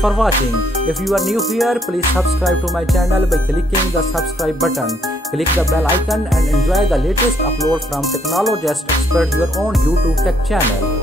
for watching. If you are new here, please subscribe to my channel by clicking the subscribe button. Click the bell icon and enjoy the latest upload from Technologist Expert, your own YouTube tech channel.